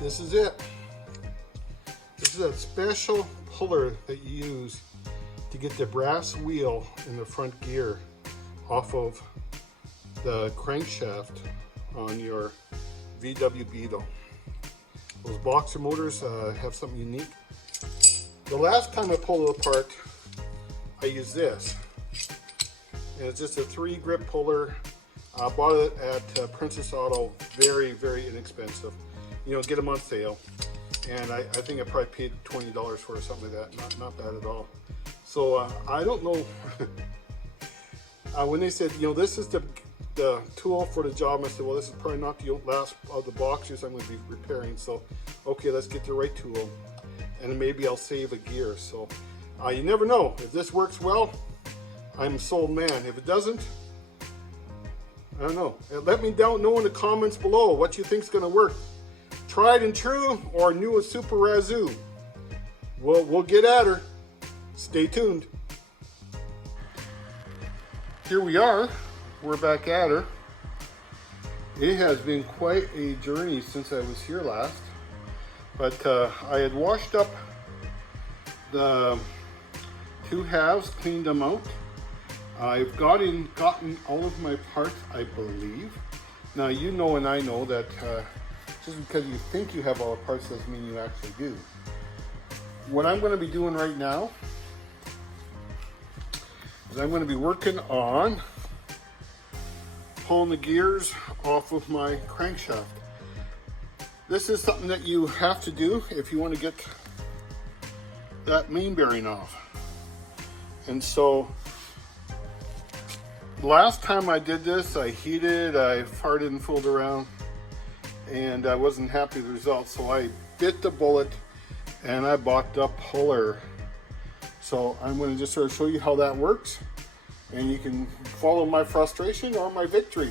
This is it. This is a special puller that you use to get the brass wheel in the front gear off of the crankshaft on your VW Beetle. Those boxer motors have something unique. The last time I pulled it apart, I used this. And it's just a 3-grip puller. I bought it at Princess Auto, very, very inexpensive. You know, get them on sale. And I think I probably paid $20 for it or something like that. Not bad at all. So I don't know. When they said, you know, this is the tool for the job, I said, well, this is probably not the last of the boxers I'm going to be repairing. So, okay, let's get the right tool. And maybe I'll save a gear. So you never know. If this works well, I'm a sold man. If it doesn't, I don't know. Let me know in the comments below what you think is going to work. Tried and true or new with Super Razoo? We'll get at her. Stay tuned. Here we are. We're back at her. It has been quite a journey since I was here last. But I had washed up the 2 halves, cleaned them out. I've gotten all of my parts, I believe. Now you know and I know that just because you think you have all the parts doesn't mean you actually do. What I'm going to be doing right now is I'm going to be working on pulling the gears off of my crankshaft. This is something that you have to do if you want to get that main bearing off. And so last time I did this, I heated, I farted and fooled around, and I wasn't happy with the results. So I bit the bullet and I bought the puller. So I'm going to just sort of show you how that works, and you can follow my frustration or my victory,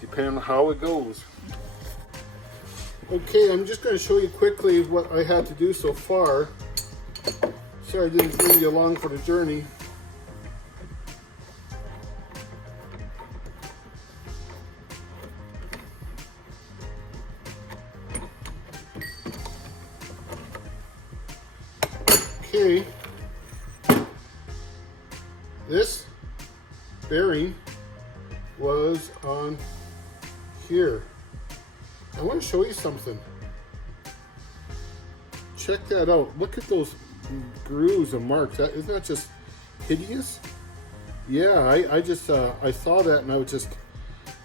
depending on how it goes. Okay, I'm just going to show you quickly what I had to do so far. Sorry I didn't bring you along for the journey. Okay, this bearing was on here. I want to show you something. Check that out. Look at those grooves and marks. Isn't that just hideous? Yeah, I just I saw that and I was just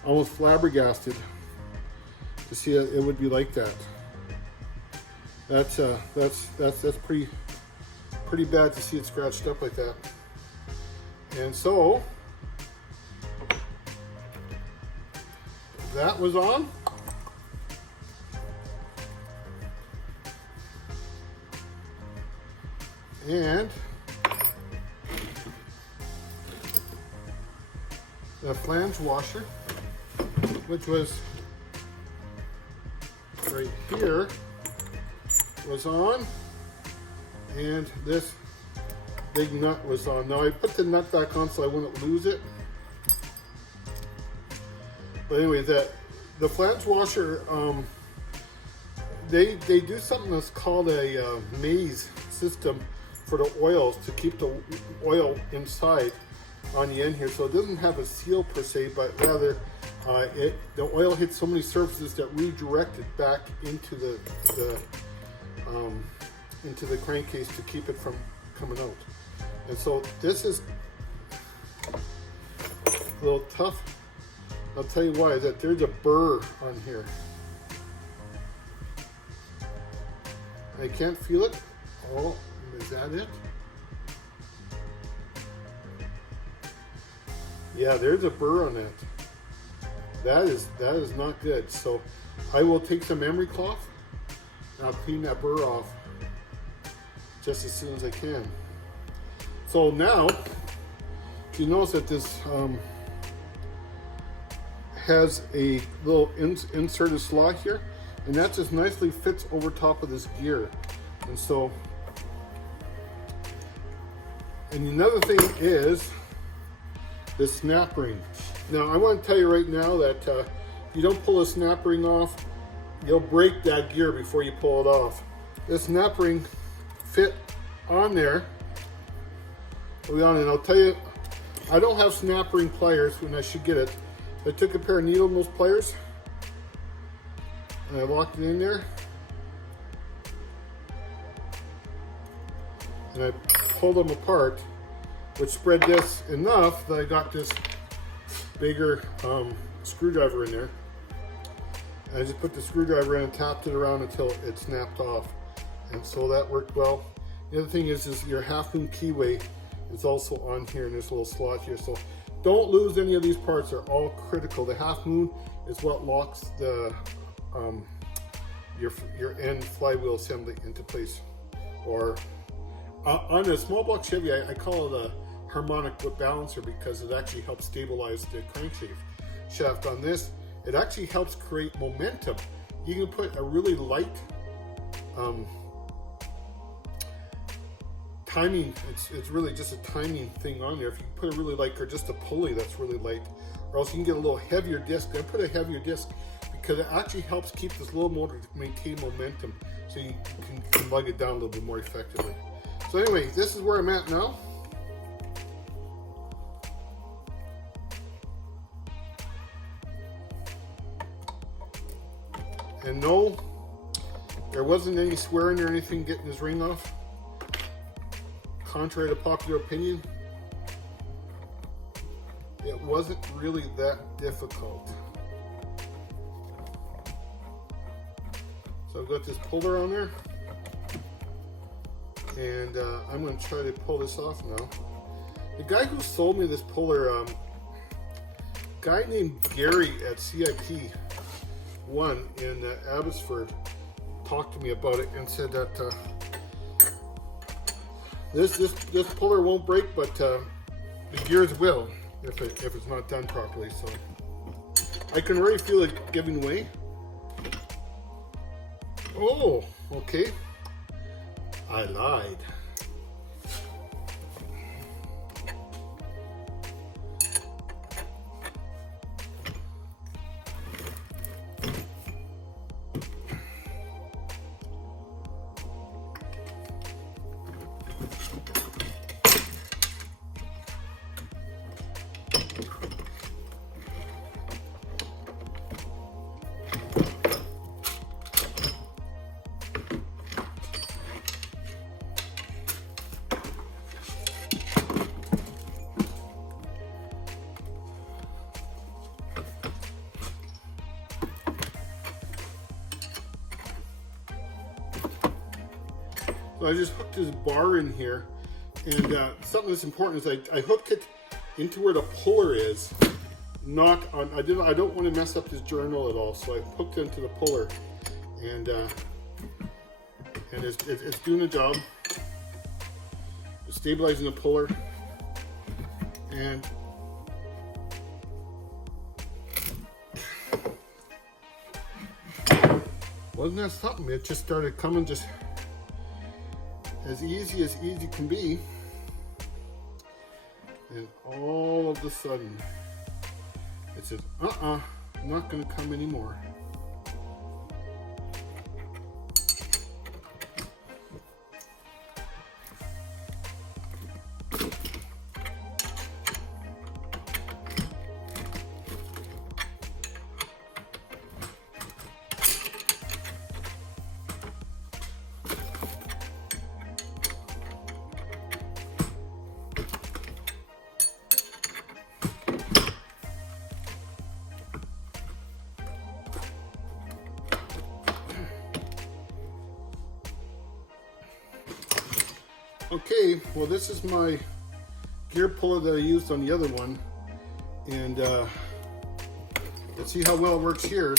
almost flabbergasted to see it would be like that. That's pretty bad to see it scratched up like that. And so that was on. And the flange washer, which was right here, was on, and this big nut was on. Now I put the nut back on so I wouldn't lose it. But anyway, the flange washer, they do something that's called a maze system for the oils to keep the oil inside on the end here. So it doesn't have a seal per se, but rather the oil hits so many surfaces that redirect it back into the crankcase to keep it from coming out. And so this is a little tough. I'll tell you why. That there's a burr on here. I can't feel it. Oh, is that it? Yeah, there's a burr on it. That is not good. So I will take some emery cloth and I'll clean that burr off just as soon as I can. So now, you notice that this has a little inserted slot here, and that just nicely fits over top of this gear. And so, and another thing is this snap ring. Now I want to tell you right now that you don't pull a snap ring off you'll break that gear before you pull it off. This snap ring fit on there. And I'll tell you, I don't have snap ring pliers when I should get it. I took a pair of needle nose pliers and I locked it in there. And I pulled them apart, which spread this enough that I got this bigger screwdriver in there. And I just put the screwdriver in and tapped it around until it snapped off. And so that worked well. The other thing is your half moon keyway is also on here in this little slot here. So don't lose any of these parts, they're all critical. The half moon is what locks the your end flywheel assembly into place. Or on a small block Chevy, I call it a harmonic balancer because it actually helps stabilize the crankshaft. On this, it actually helps create momentum. You can put a really light timing, it's really just a timing thing on there. If you put a really light, or just a pulley that's really light, or else you can get a little heavier disc. I put a heavier disc because it actually helps keep this little motor to maintain momentum, so you can lug it down a little bit more effectively. So anyway, this is where I'm at now. And no, there wasn't any swearing or anything getting his ring off. Contrary to popular opinion, it wasn't really that difficult. So I've got this puller on there, and I'm going to try to pull this off now. The guy who sold me this puller, guy named Gary at CIP1 in Abbotsford, talked to me about it and said that this puller won't break, but the gears will if it's not done properly. So I can already feel it giving way. Oh, okay. I lied. So I just hooked this bar in here, and something that's important is I hooked it into where the puller is, not on. I don't want to mess up this journal at all, so I hooked it into the puller, and it's doing the job. It's stabilizing the puller, and wasn't that something? It just started coming just as easy can be, and all of a sudden it says, not gonna come anymore. Okay, well, this is my gear puller that I used on the other one, and let's see how well it works here.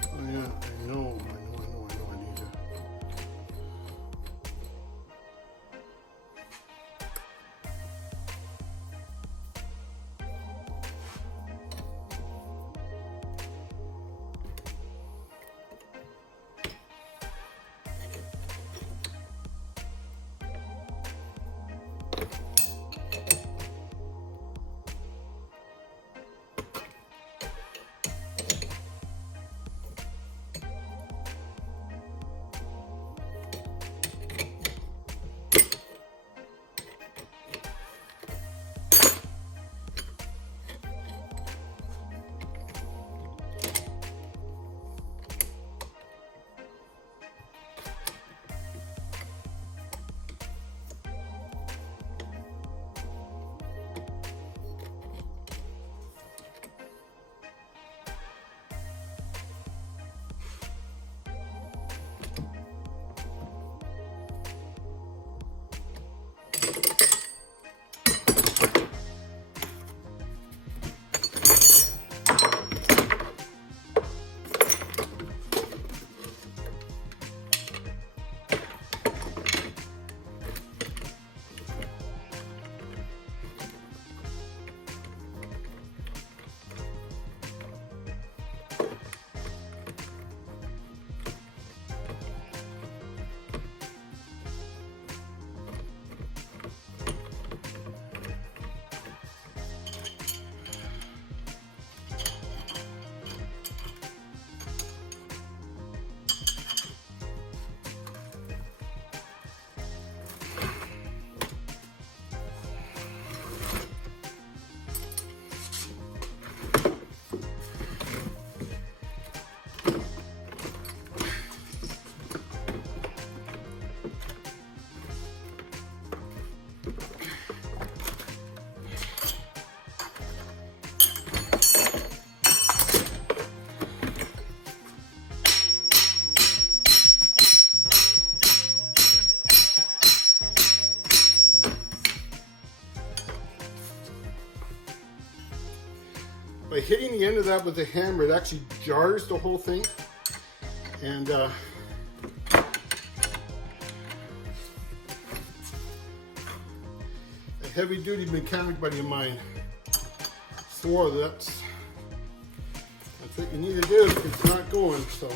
Oh yeah, I know, I need to. hitting the end of that with the hammer, it actually jars the whole thing. And a heavy-duty mechanic buddy of mine swore that's what you need to do if it's not going. So.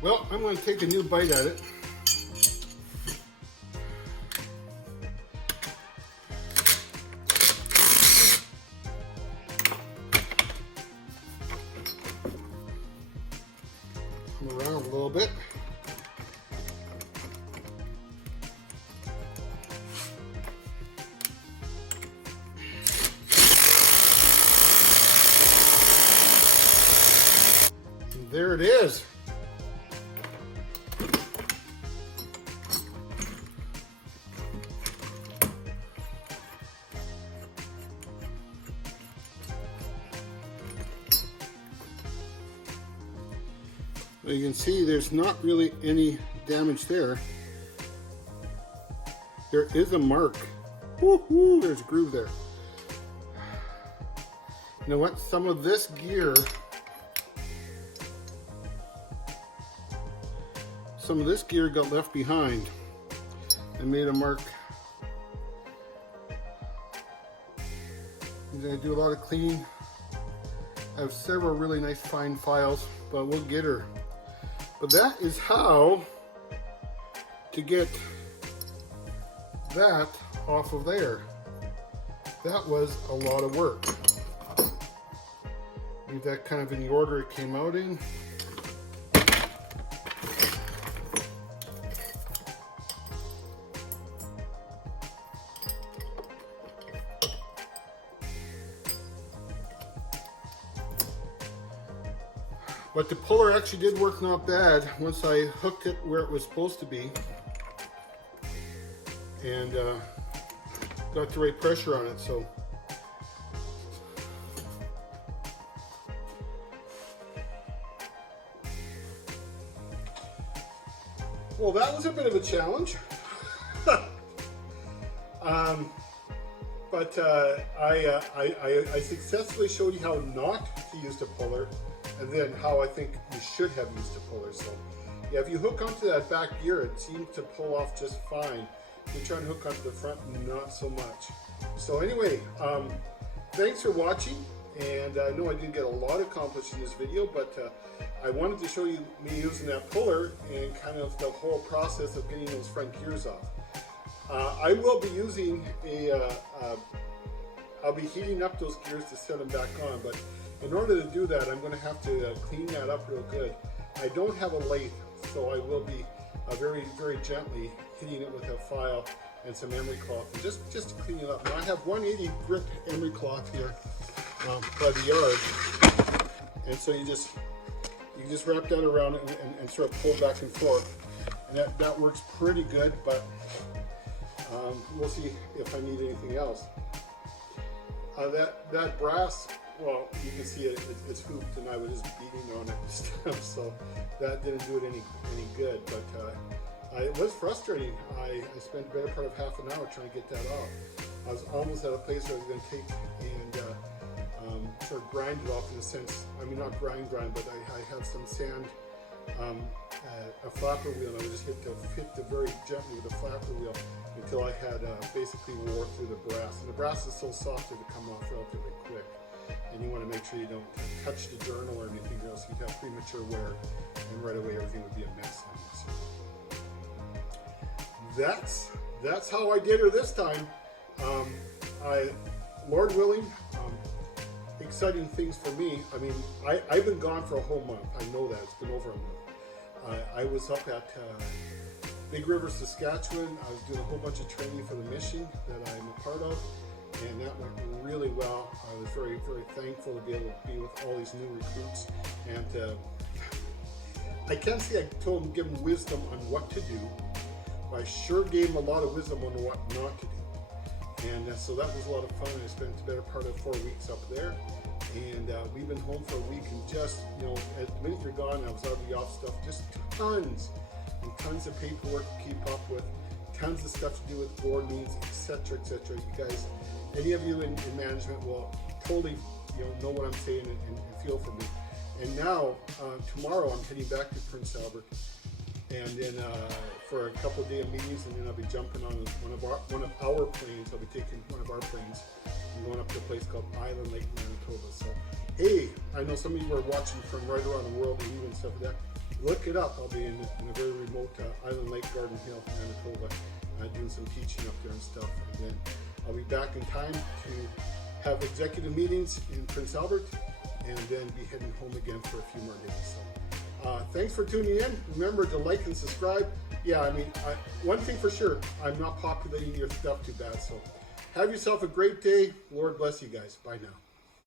Well, I'm going to take a new bite at it. Come around a little bit. And there it is. You can see there's not really any damage there. There is a mark. Woo-hoo, there's a groove there. You know what? Some of this gear got left behind and made a mark. I'm going to do a lot of cleaning. I have several really nice fine files, but we'll get her. But that is how to get that off of there. That was a lot of work. Leave that kind of in the order it came out in. But the puller actually did work not bad once I hooked it where it was supposed to be and got the right pressure on it. So well, that was a bit of a challenge. But I successfully showed you how not to use the puller, and then how I think you should have used the puller. So yeah, if you hook onto that back gear, it seems to pull off just fine. You try and hook onto the front, not so much. So anyway, thanks for watching, and I know I didn't get a lot accomplished in this video, but I wanted to show you me using that puller and kind of the whole process of getting those front gears off. I will be using I'll be heating up those gears to set them back on, but in order to do that, I'm going to have to clean that up real good. I don't have a lathe, so I will be very, very gently hitting it with a file and some emery cloth, and just to clean it up. Now I have 180 grit emery cloth here by the yard, and so you just wrap that around and sort of pull back and forth, and that works pretty good. But we'll see if I need anything else. That brass, well, you can see it's hooped, and I was just beating on it and stuff, so that didn't do it any good. But it was frustrating. I spent the better part of half an hour trying to get that off. I was almost at a place where I was going to take and sort of grind it off, in a sense. I mean, not grind, but I have some sand, a flapper wheel, and I would just hit very gently with the flapper wheel until I had basically wore through the brass. And the brass is so soft that it come off relatively quick. And you want to make sure you don't touch the journal or anything else. You'd have premature wear, and right away everything would be a mess. That's how I did her this time. Lord willing, exciting things for me. I mean, I've been gone for a whole month. I know that. It's been over a month. I was up at Big River, Saskatchewan. I was doing a whole bunch of training for the mission that I'm a part of, and that went really well. I was very, very thankful to be able to be with all these new recruits, and I can't say I told them, give them wisdom on what to do. I sure gave them a lot of wisdom on what not to do. And so that was a lot of fun. I spent the better part of 4 weeks up there, and we've been home for a week, and just, you know, at the minute you're gone, I was out of the off stuff, just tons and tons of paperwork to keep up with, tons of stuff to do with board meetings, etc., etc. You guys, any of you in management will totally, know what I'm saying and feel for me. And now, tomorrow I'm heading back to Prince Albert, and then for a couple of day meetings, and then I'll be jumping on one of our planes. I'll be taking one of our planes and going up to a place called Island Lake, Manitoba. So, hey, I know some of you are watching from right around the world and even stuff like that. Look it up. I'll be in a very remote Island Lake, Garden Hill, Manitoba, doing some teaching up there and stuff. And then I'll be back in time to have executive meetings in Prince Albert, and then be heading home again for a few more days. So, thanks for tuning in. Remember to like and subscribe. Yeah, I mean, one thing for sure, I'm not populating your stuff too bad. So, have yourself a great day. Lord bless you guys. Bye now.